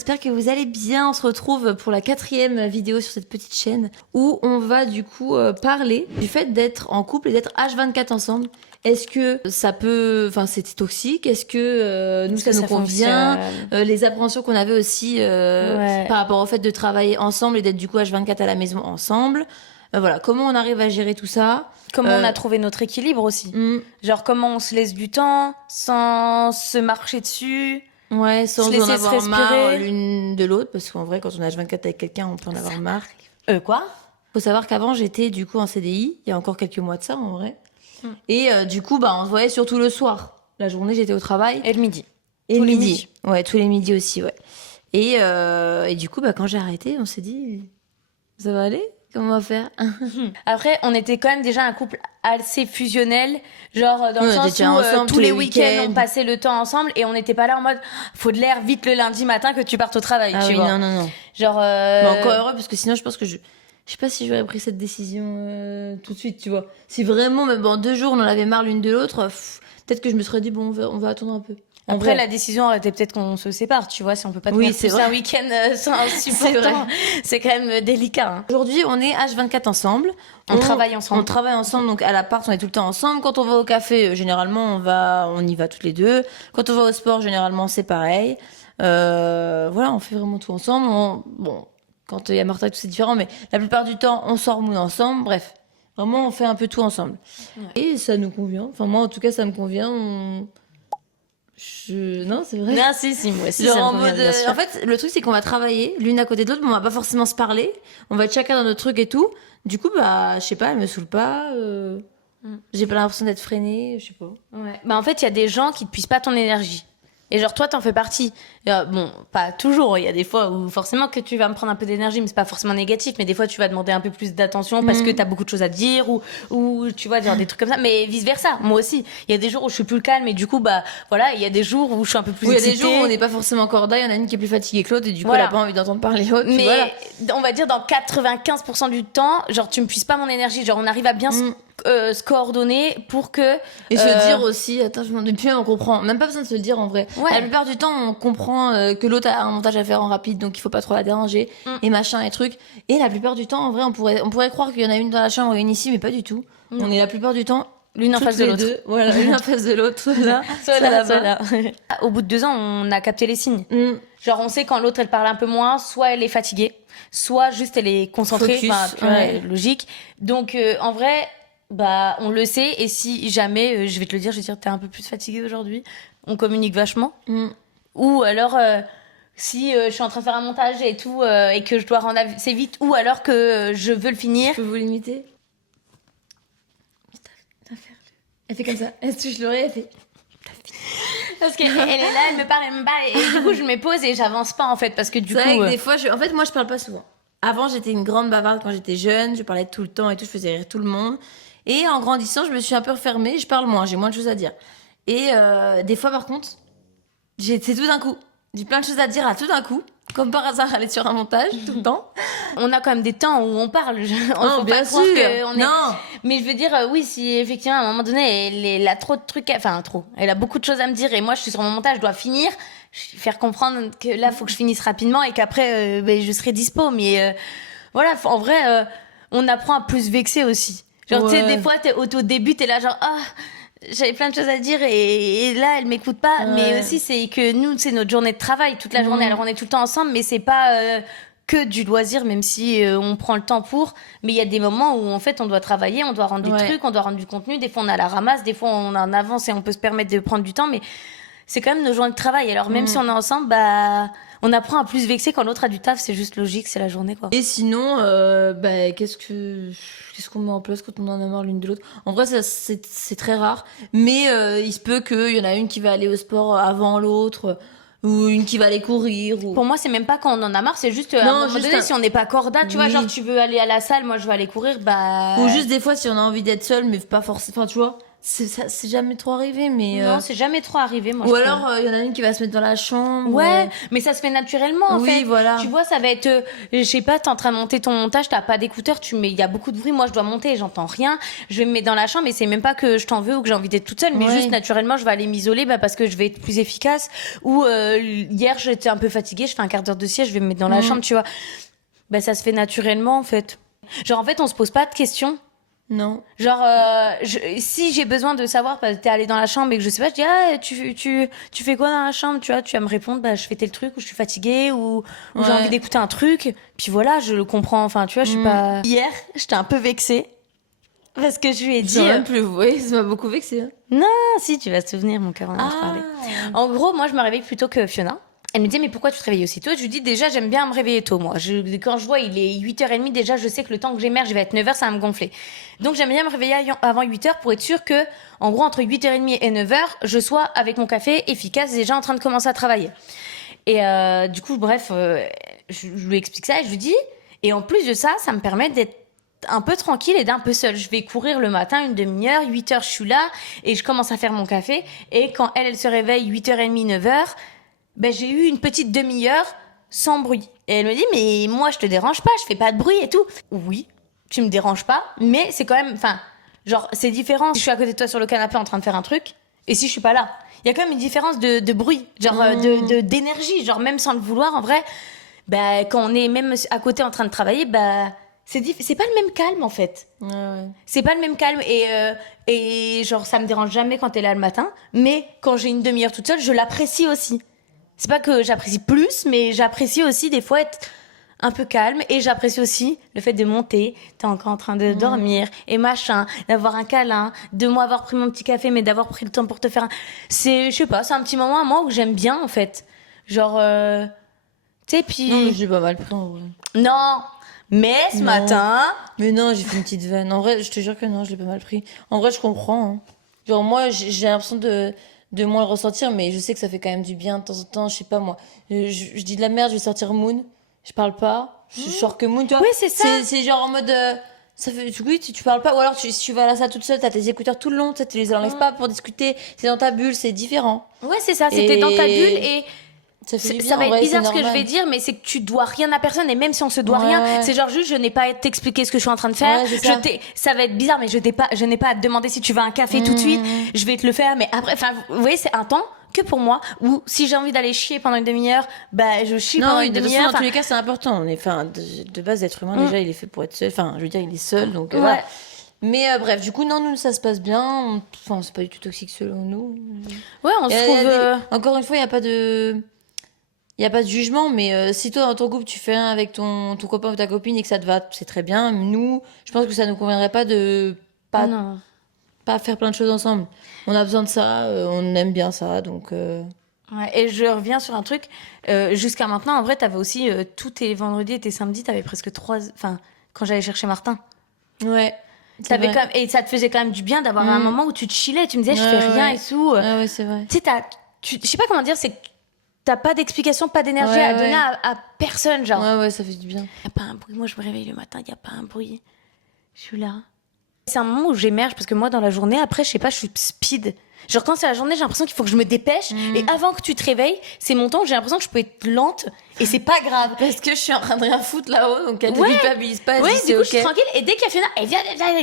j'espère que vous allez bien. On se retrouve pour la 4e vidéo sur cette petite chaîne où on va du coup parler du fait d'être en couple et d'être H24 ensemble. Est-ce que ça peut... Enfin, c'est toxique? Est-ce que nous, ça nous convient? Les appréhensions qu'on avait aussi par rapport au fait de travailler ensemble et d'être du coup H24 à la maison ensemble. Voilà, comment on arrive à gérer tout ça? Comment on a trouvé notre équilibre aussi. Genre, comment on se laisse du temps sans se marcher dessus. Ouais, sans se en laisser avoir respirer. marre l'une de l'autre. Parce qu'en vrai, quand on est H24 avec quelqu'un, on peut en avoir marre. Quoi? Faut savoir qu'avant, j'étais du coup en CDI. Il y a encore quelques mois de ça, en vrai. Et du coup, on se voyait surtout le soir. La journée, j'étais au travail. Et le midi. Et tous le les midi. midis. Ouais, tous les midis aussi, ouais. Et du coup, quand j'ai arrêté, on s'est dit, ça va aller? Comment on va faire? Après, on était quand même déjà un couple assez fusionnel, genre dans le On sens était où ensemble tous les week-ends on passait le temps ensemble et on n'était pas là en mode faut de l'air vite le lundi matin que tu partes au travail, Ah tu oui, vois. non. Genre Encore heureux parce que sinon je pense que je sais pas si j'aurais pris cette décision tout de suite, tu vois. Si vraiment même en 2 jours on en avait marre l'une de l'autre, peut-être que je me serais dit bon on va attendre un peu. Après, la décision aurait été peut-être qu'on se sépare, tu vois, si on peut pas tenir plus un week-end sans un supportant. C'est quand même délicat. Hein. Aujourd'hui, on est H24 ensemble. On travaille ensemble. On travaille ensemble, donc à l'appart, on est tout le temps ensemble. Quand on va au café, généralement, on y va toutes les deux. Quand on va au sport, généralement, c'est pareil. Voilà, on fait vraiment tout ensemble. Bon, quand il y a Martha, tout c'est différent, mais la plupart du temps, on sort moule ensemble. Bref, vraiment, on fait un peu tout ensemble. Ouais. Et ça nous convient. Enfin, moi, en tout cas, ça me convient. Non, c'est vrai. Non, si, moi aussi. Genre en mode. En fait, le truc, c'est qu'on va travailler l'une à côté de l'autre, mais on va pas forcément se parler. On va être chacun dans notre truc et tout. Du coup, je sais pas, elle me saoule pas. J'ai pas l'impression d'être freinée, je sais pas. Ouais. En fait, il y a des gens qui te puissent pas ton énergie. Et genre, toi, t'en fais partie. Bon, pas toujours. Il y a des fois où forcément que tu vas me prendre un peu d'énergie, mais c'est pas forcément négatif. Mais des fois, tu vas demander un peu plus d'attention parce que t'as beaucoup de choses à dire ou tu vois, genre des trucs comme ça. Mais vice versa. Moi aussi. Il y a des jours où je suis plus calme et du coup, voilà, il y a des jours où je suis un peu plus excitée. Il y a des jours où on n'est pas forcément corda. Il y en a une qui est plus fatiguée que l'autre et du coup, elle a pas envie d'entendre parler l'autre. Mais on va dire dans 95% du temps, genre, tu me puisses pas mon énergie. Genre, on arrive à bien se coordonner pour que et se dire aussi depuis on comprend même pas besoin de se le dire en vrai. La plupart du temps on comprend que l'autre a un montage à faire en rapide donc il faut pas trop la déranger et machin et trucs, et la plupart du temps en vrai on pourrait croire qu'il y en a une dans la chambre et une ici, mais pas du tout. On est la plupart du temps l'une en face de l'autre. Voilà, l'une en face de l'autre, soit là. Au bout de 2 ans, on a capté les signes. Genre, on sait quand l'autre, elle parle un peu moins, soit elle est fatiguée, soit juste elle est concentrée. Focus, logique. Donc, en vrai, on le sait. Et si jamais, je vais te le dire, t'es un peu plus fatiguée aujourd'hui, on communique vachement. Ou alors, si je suis en train de faire un montage et tout, et que je dois rendre assez vite, ou alors que je veux le finir. Je peux vous limiter? Elle fait comme ça, elle se touche l'oreille, elle fait... Parce qu'elle est là, elle me parle, et du coup je me pose et j'avance pas en fait, parce que du coup... C'est vrai que des fois, en fait moi je parle pas souvent. Avant j'étais une grande bavarde quand j'étais jeune, je parlais tout le temps et tout, je faisais rire tout le monde. Et en grandissant, je me suis un peu refermée, je parle moins, j'ai moins de choses à dire. Et des fois par contre, c'est tout d'un coup. J'ai plein de choses à dire à tout d'un coup. Comme par hasard, aller sur un montage tout le temps. On a quand même des temps où on parle. Faut bien sûr. Non. Mais je veux dire, oui, si effectivement à un moment donné, elle a trop de trucs, trop. Elle a beaucoup de choses à me dire et moi je suis sur mon montage, je dois finir, faire comprendre que là faut que je finisse rapidement et qu'après je serai dispo. Mais voilà, en vrai, on apprend à plus vexer aussi. Genre tu sais, des fois au début t'es là genre j'avais plein de choses à dire et là elle m'écoute pas, mais aussi c'est que nous c'est notre journée de travail toute la journée, alors on est tout le temps ensemble, mais c'est pas que du loisir, même si on prend le temps pour, mais il y a des moments où en fait on doit travailler, on doit rendre des trucs, on doit rendre du contenu, des fois on a la ramasse, des fois on en avance et on peut se permettre de prendre du temps, mais c'est quand même nos journées de travail, alors même si on est ensemble, on apprend à plus vexer quand l'autre a du taf, c'est juste logique, c'est la journée quoi. Et sinon qu'est-ce qu'on met en place quand on en a marre l'une de l'autre? En vrai c'est très rare, mais il se peut qu'il y en a une qui va aller au sport avant l'autre, ou une qui va aller courir Pour moi c'est même pas quand on en a marre, c'est juste à un moment donné si on n'est pas corda, tu vois, genre tu veux aller à la salle, moi je veux aller courir, ou juste des fois si on a envie d'être seul mais pas forcément, enfin tu vois, c'est jamais trop arrivé, mais. Non, c'est jamais trop arrivé, moi. Ou alors, il y en a une qui va se mettre dans la chambre. Ouais, mais ça se fait naturellement, en fait. Oui, voilà. Tu vois, ça va être, je sais pas, t'es en train de monter ton montage, t'as pas d'écouteurs, il y a beaucoup de bruit, moi je dois monter, j'entends rien, je vais me mettre dans la chambre et c'est même pas que je t'en veux ou que j'ai envie d'être toute seule, mais juste naturellement, je vais aller m'isoler, parce que je vais être plus efficace. Ou, hier, j'étais un peu fatiguée, je fais un quart d'heure de sieste, je vais me mettre dans la chambre, tu vois. Ça se fait naturellement, en fait. Genre, en fait, on se pose pas de questions. Non. Genre, si j'ai besoin de savoir, t'es allé dans la chambre et que je sais pas, je dis, ah, tu fais quoi dans la chambre, tu vois, tu vas me répondre, je fais tel truc, ou je suis fatiguée, ou j'ai envie d'écouter un truc. Puis voilà, je le comprends, enfin, tu vois, je suis pas... Hier, j'étais un peu vexée. Parce que je lui ai dit... Même plus, oui, ça m'a beaucoup vexée. Non, si, tu vas te souvenir, mon cœur, on en a parlé. En gros, moi, je me réveille plus tôt que Fiona. Elle me dit, mais pourquoi tu te réveilles aussi tôt? Je lui dis, déjà, j'aime bien me réveiller tôt, moi. Quand je vois, il est 8h30, déjà, je sais que le temps que j'émerge, je vais être 9h, ça va me gonfler. Donc, j'aime bien me réveiller avant 8h pour être sûre que, en gros, entre 8h30 et 9h, je sois avec mon café efficace, déjà en train de commencer à travailler. Et du coup, bref, je lui explique ça et je lui dis, et en plus de ça, ça me permet d'être un peu tranquille et d'un peu seule. Je vais courir le matin, une demi-heure, 8h, je suis là, et je commence à faire mon café. Et quand elle se réveille 8h30, 9h, j'ai eu une petite demi-heure sans bruit. Et elle me dit, mais moi, je te dérange pas, je fais pas de bruit et tout. Oui, tu me déranges pas, mais c'est quand même, genre, c'est différent si je suis à côté de toi sur le canapé en train de faire un truc, et si je suis pas là. Il y a quand même une différence de bruit, genre, d'énergie, genre, même sans le vouloir, en vrai, quand on est même à côté en train de travailler, c'est pas le même calme, en fait. Ouais. C'est pas le même calme, et genre, ça me dérange jamais quand t'es là le matin, mais quand j'ai une demi-heure toute seule, je l'apprécie aussi. C'est pas que j'apprécie plus, mais j'apprécie aussi des fois être un peu calme, et j'apprécie aussi le fait de monter, t'es encore en train de dormir, et machin, d'avoir un câlin, de moi avoir pris mon petit café, mais d'avoir pris le temps pour te faire je sais pas, c'est un petit moment à moi où j'aime bien, en fait. Genre, tu sais, puis... Non, mais j'ai pas mal pris, en vrai. Non, mais ce matin... Mais non, j'ai fait une petite vanne. En vrai, je te jure que non, je l'ai pas mal pris. En vrai, je comprends. Hein. Genre, moi, j'ai l'impression de moins le ressentir, mais je sais que ça fait quand même du bien de temps en temps. Je sais pas, moi. Je dis de la merde, je vais sortir Moon. Je parle pas. Je sors que Moon, tu vois. Oui, c'est ça. C'est genre en mode. Ça fait, oui, tu parles pas. Ou alors, si tu vas à la salle toute seule, t'as tes écouteurs tout le long, tu les enlèves pas pour discuter. C'est dans ta bulle, c'est différent. Ouais, c'est ça. C'était dans ta bulle et. Ça fait du bien, Ça va en être vrai, bizarre c'est ce que je normal. vais dire, mais c'est que tu dois rien à personne, et même si on se doit rien, c'est genre juste je n'ai pas à t'expliquer ce que je suis en train de faire. Ouais, c'est ça. Ça va être bizarre, mais je n'ai pas à te demander si tu veux un café tout de suite. Je vais te le faire, mais après, vous voyez, c'est un temps que pour moi, où si j'ai envie d'aller chier pendant une demi-heure, je chie pendant une de toute façon, demi-heure. dans tous les cas, c'est important. On est, de base, l'être humain, déjà, il est fait pour être seul. Enfin, je veux dire, il est seul, donc Ouais. voilà. Mais bref, du coup, non, nous, ça se passe bien. Enfin, c'est pas du tout toxique selon nous. Ouais, on Il y se a trouve. Encore une fois, il n'y a pas de. Il y a pas de jugement, mais si toi, dans ton couple, tu fais rien avec ton copain ou ta copine et que ça te va, c'est très bien. Nous, je pense que ça nous conviendrait pas de Non. pas faire plein de choses ensemble. On a besoin de ça, on aime bien ça, donc... Ouais, et je reviens sur un truc. Jusqu'à maintenant, en vrai, t'avais aussi tous tes vendredis et tes samedis, t'avais presque 3. Enfin, quand j'allais chercher Martin. Ouais. T'avais quand même, et ça te faisait quand même du bien d'avoir un moment où tu te chillais, tu me disais, je fais rien et tout. Ouais, c'est vrai. Tu sais, je sais pas comment dire, c'est que t'as pas d'explication, pas d'énergie Ouais, à donner à personne, genre. Ouais, ça fait du bien. Y a pas un bruit, moi je me réveille le matin, y a pas un bruit. Je suis là. C'est un moment où j'émerge parce que moi dans la journée, après, je sais pas, je suis speed. Genre quand c'est la journée, j'ai l'impression qu'il faut que je me dépêche. Et avant que tu te réveilles, c'est mon temps où j'ai l'impression que je peux être lente et c'est pas grave. Parce que je suis en train de rien foutre là-haut, donc elle te Ouais. culpabilise pas, elle Ouais, dit du c'est coup, ok. je suis tranquille. Et dès qu'il y a Fiona, elle vient,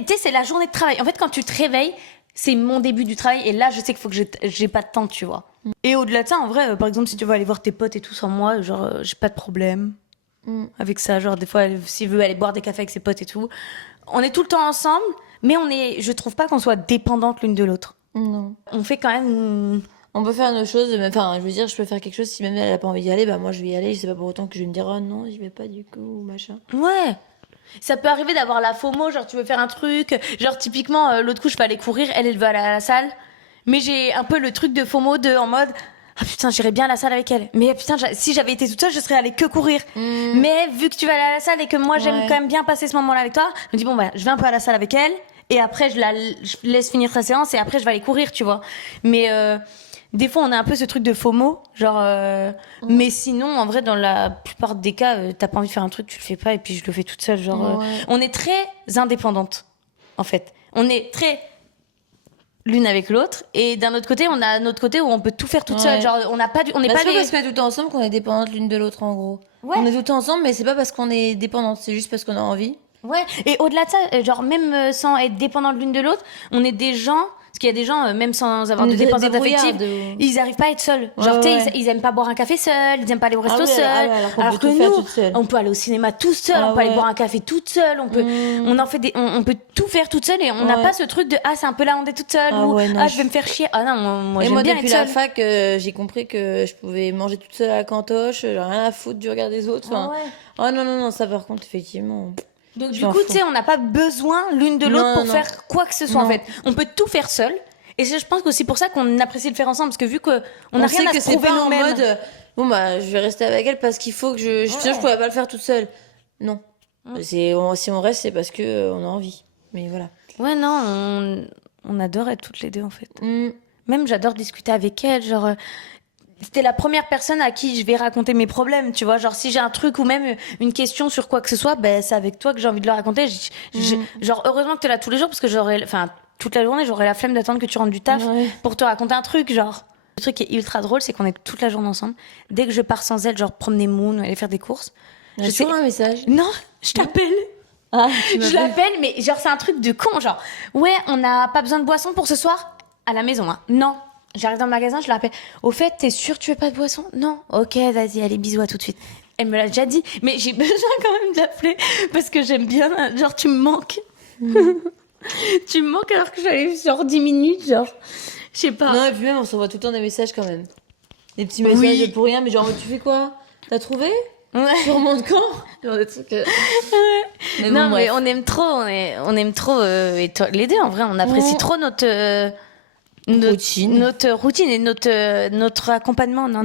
tu sais, c'est la journée de travail. En fait, quand tu te réveilles, c'est mon début du travail. Et là, je sais qu'il faut que j'ai pas de temps, tu vois. Et au-delà de ça, en vrai, par exemple, si tu veux aller voir tes potes et tout sans moi, genre, j'ai pas de problème avec ça. Genre, des fois, s'il veut aller boire des cafés avec ses potes et tout. On est tout le temps ensemble, mais je trouve pas qu'on soit dépendantes l'une de l'autre. Non. On fait quand même. On peut faire nos choses, mais enfin, je veux dire, je peux faire quelque chose, si même elle a pas envie d'y aller, moi je vais y aller, je sais pas pour autant que je vais me dire, oh non, j'y vais pas du coup, ou machin. Ouais. Ça peut arriver d'avoir la FOMO, genre tu veux faire un truc, genre typiquement l'autre coup je peux aller courir, elle veut aller à la salle, mais j'ai un peu le truc de FOMO en mode ah putain j'irais bien à la salle avec elle, mais putain si j'avais été toute seule je serais allée que courir, mais vu que tu vas aller à la salle et que moi j'aime quand même bien passer ce moment-là avec toi, je me dis bon je vais un peu à la salle avec elle et après je laisse finir sa séance et après je vais aller courir, tu vois, mais des fois, on a un peu ce truc de FOMO, genre. Mais sinon, en vrai, dans la plupart des cas, t'as pas envie de faire un truc, tu le fais pas, et puis je le fais toute seule. Genre, on est très indépendantes, en fait. On est très l'une avec l'autre, et d'un autre côté, on a notre côté où on peut tout faire toute seule. Genre, on n'a pas, on n'est Bah, pas c'est pas des. parce qu'on est tout le temps ensemble qu'on est dépendantes l'une de l'autre, en gros. Ouais. On est tout le temps ensemble, mais c'est pas parce qu'on est dépendantes, c'est juste parce qu'on a envie. Ouais. Et au-delà de ça, genre même sans être dépendant de l'une de l'autre, on est des gens. Parce qu'il y a des gens, même sans avoir On de est des dépendance débrouillards affective, de- ils arrivent pas à être seuls. Genre, Ouais, tu sais, ouais. ils aiment pas boire un café seul, ils aiment pas aller au resto seul. alors qu'on peut que tout faire nous, toute seule. on peut aller au cinéma tout seul, Ah on peut aller ouais. boire un café toute seule, on peut, on en fait on peut tout faire toute seule et on n'a Ouais. pas ce truc de c'est un peu là on est toute seule Ah ou ouais, non, je vais me faire chier. Ah non, moi Et j'aime moi, bien depuis être la seule. fac, j'ai compris que je pouvais manger toute seule à la cantoche, j'ai rien à foutre du regard des autres. Enfin, oh non, non, non, ça par contre, effectivement. Donc Je du m'en coup, fous. tu sais, on n'a pas besoin l'une de l'autre Non, pour non. faire quoi que ce soit en Non. fait. On peut tout faire seul. Et c'est, je pense que c'est pour ça qu'on apprécie le faire ensemble, parce que vu que on n'a rien sait à que se c'est prouver pas en nous-mêmes. mode bon bah je vais rester avec elle parce qu'il faut que je suis sûre que je pourrais pas le faire toute seule. Non. Si on reste c'est parce que on a envie. Mais voilà. Ouais, non, on adore être toutes les deux en fait. Mm. Même j'adore discuter avec elle, genre c'était la première personne à qui je vais raconter mes problèmes, tu vois, genre si j'ai un truc ou même une question sur quoi que ce soit, ben c'est avec toi que j'ai envie de le raconter. Genre heureusement que t'es là tous les jours parce que toute la journée j'aurais la flemme d'attendre que tu rentres du taf Ouais. pour te raconter un truc, genre. Le truc qui est ultra drôle, c'est qu'on est toute la journée ensemble. Dès que je pars sans elle, genre promener Moon ou aller faire des courses, J'ai toujours un message. non, je t'appelle. Ah, Je l'appelle, mais genre c'est un truc de con, genre ouais, on n'a pas besoin de boisson pour ce soir à la maison, hein. Non, j'arrive dans le magasin, je l'appelle. Au fait, t'es sûre tu veux pas de boisson? Non. Ok, vas-y, allez, bisous, à tout de suite. Elle me l'a déjà dit, mais j'ai besoin quand même de l'appeler parce que j'aime bien, genre tu me manques. Tu me manques alors que j'allais genre 10 minutes, genre je sais pas. Non et puis même on s'envoie tout le temps des messages quand même. Des petits messages Oui. pour rien mais genre tu fais quoi? T'as trouvé? Ouais. Tu remontes quand? Genre des trucs. Mais Non, bon, mais bref. on aime trop et les deux en vrai, on apprécie Ouais. trop notre Routine. notre routine et notre accompagnement, non,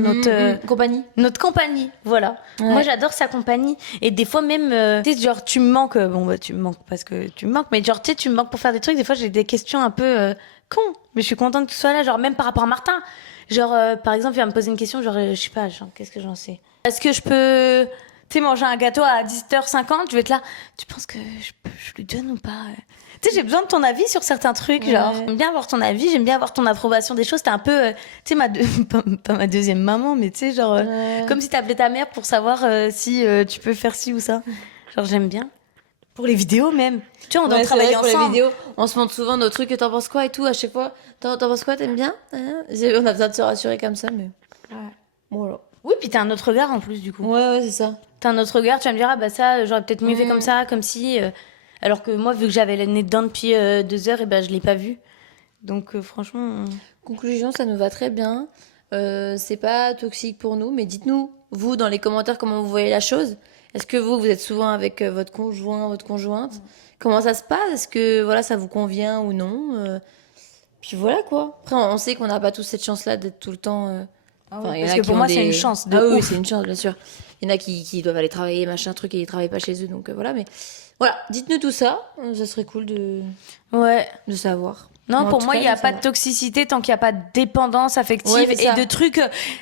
compagnie. notre compagnie, voilà. Ouais. Moi, j'adore sa compagnie. Et des fois, même, tu sais, genre, tu me manques. Bon, bah, tu me manques parce que tu me manques. Mais genre, tu sais, tu me manques pour faire des trucs. Des fois, j'ai des questions un peu cons. Mais je suis contente que tu sois là. Genre, même par rapport à Martin. Genre, par exemple, il va me poser une question. Genre, je sais pas, genre, qu'est-ce que j'en sais? Est-ce que je peux, tu sais, manger un gâteau à 17h50? Je vais être là. Tu penses que je lui donne ou pas? Tu sais, j'ai besoin de ton avis sur certains trucs, genre. Ouais. J'aime bien avoir ton avis, j'aime bien avoir ton approbation des choses. T'es un peu, tu sais, pas ma deuxième maman, mais tu sais, genre, comme si t'appelais ta mère pour savoir si tu peux faire ci ou ça. Genre, j'aime bien. Pour les vidéos, même. Tu vois, on doit Ouais, c'est travailler vrai, pour les ensemble. vidéos, on se montre souvent nos trucs, t'en penses quoi et tout, à chaque fois. T'en penses quoi, t'aimes bien? On a besoin de se rassurer comme ça, mais. Voilà. Oui, puis t'as un autre regard en plus, du coup. Ouais, ouais, c'est ça. T'as un autre regard, tu vas me dire, ah bah ça, j'aurais peut-être mieux fait comme ça, comme si. Alors que moi, vu que j'avais le nez dedans depuis 2 heures, et ben je l'ai pas vu. Donc, franchement. Conclusion, ça nous va très bien. C'est pas toxique pour nous, mais dites-nous, vous, dans les commentaires, comment vous voyez la chose. Est-ce que vous êtes souvent avec votre conjoint, votre conjointe? Comment ça se passe? Est-ce que voilà, ça vous convient ou non? Puis voilà quoi. Après, on sait qu'on n'a pas tous cette chance-là d'être tout le temps. Enfin, il y en Parce a que qui pour ont moi, des- c'est une chance de Ah oui, ouf. c'est une chance, bien sûr. Il y en a qui doivent aller travailler, machin, truc, et ils travaillent pas chez eux, donc voilà. Mais voilà, dites-nous tout ça. Ça serait cool Ouais. de savoir. Non, En pour tout moi, cas, il n'y a ça pas va. de toxicité tant qu'il n'y a pas de dépendance affective Ouais, c'est et ça. de trucs.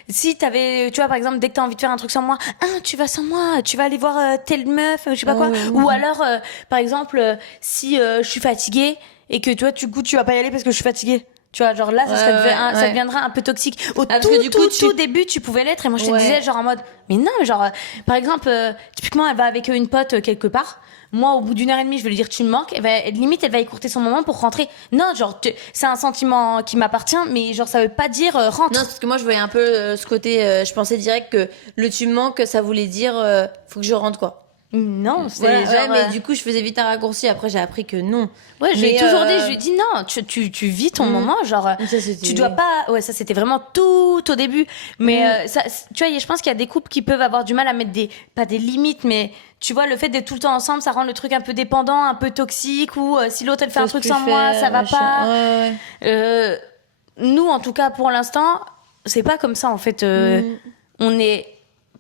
Si t'avais, tu vois, par exemple, dès que t'as envie de faire un truc sans moi, tu vas sans moi, tu vas aller voir telle meuf, je sais pas Ah quoi. ouais, Ou ouais. alors, par exemple, si je suis fatiguée et que toi, du coup, tu vas pas y aller parce que je suis fatiguée. Tu vois, genre là, ça, Ouais, ça ouais. deviendra un peu toxique. Au parce tout, que du coup, tout début, tu pouvais l'être. Et moi, je te Ouais. disais, genre en mode, mais non, genre, par exemple, typiquement, elle va avec une pote quelque part. Moi, au bout d'1 heure et demie, je vais lui dire, tu me manques. Limite, elle va écourter son moment pour rentrer. Non, genre, c'est un sentiment qui m'appartient, mais genre, ça veut pas dire rentre. Non, parce que moi je voyais un peu ce côté. Je pensais direct que le tu me manques, ça voulait dire faut que je rentre quoi. Non, c'est Voilà, genre. ouais, mais du coup je faisais vite un raccourci. Après j'ai appris que non. Ouais, je lui ai Mais, toujours dit, je lui ai dit non, tu vis ton moment, genre. Ça, c'était- Tu dois pas. Ouais, ça c'était vraiment tout au début. Mais ça, tu vois, je pense qu'il y a des couples qui peuvent avoir du mal à mettre pas des limites, mais tu vois, le fait d'être tout le temps ensemble, ça rend le truc un peu dépendant, un peu toxique, ou si l'autre elle fait un Chose truc plus sans moi, faire, ça va machin. pas. Ouais, ouais. Nous, en tout cas, pour l'instant, c'est pas comme ça en fait. On n'est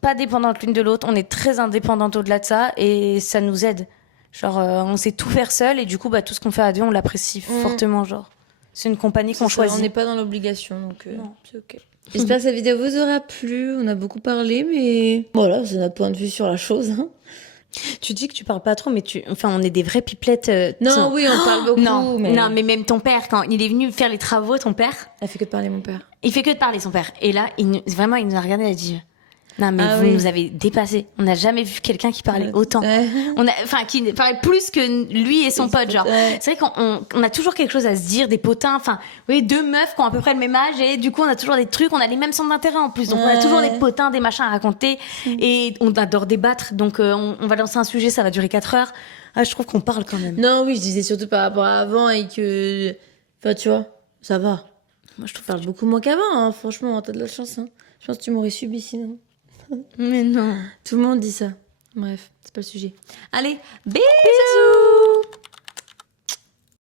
pas dépendantes l'une de l'autre, on est très indépendantes au-delà de ça, et ça nous aide. Genre, on sait tout faire seul, et du coup, bah, tout ce qu'on fait à deux, on l'apprécie fortement, genre. C'est une compagnie qu'on Ça, choisit. On n'est pas dans l'obligation, donc Non. c'est ok. J'espère que cette vidéo vous aura plu. On a beaucoup parlé, mais voilà, c'est notre point de vue sur la chose. Hein. Tu dis que tu parles pas trop, mais on est des vraies pipelettes. Non, oui, on parle beaucoup. Non, mais... non, mais même ton père, quand il est venu faire les travaux, ton père, Elle fait que de parler, mon père. il fait que de parler, son père. Et là, vraiment, il nous a regardé, il a dit, non, mais vous nous avez dépassé. On n'a jamais vu quelqu'un qui parlait autant. Qui parlait plus que lui et son pote, genre. C'est vrai qu'on a toujours quelque chose à se dire, des potins, deux meufs qui ont à peu près le même âge, et du coup, on a toujours des trucs, on a les mêmes centres d'intérêt en plus. Donc, on a toujours des potins, des machins à raconter, et on adore débattre. Donc, on va lancer un sujet, ça va durer 4 heures. Ah, je trouve qu'on parle quand même. Non, oui, je disais surtout par rapport à avant et que. Enfin, tu vois, ça va. Moi, je trouve que je parle beaucoup moins qu'avant, hein. Franchement, t'as de la chance, hein. Je pense que tu m'aurais subi sinon. Mais non. Tout le monde dit ça. Bref, c'est pas le sujet. Allez, bisous.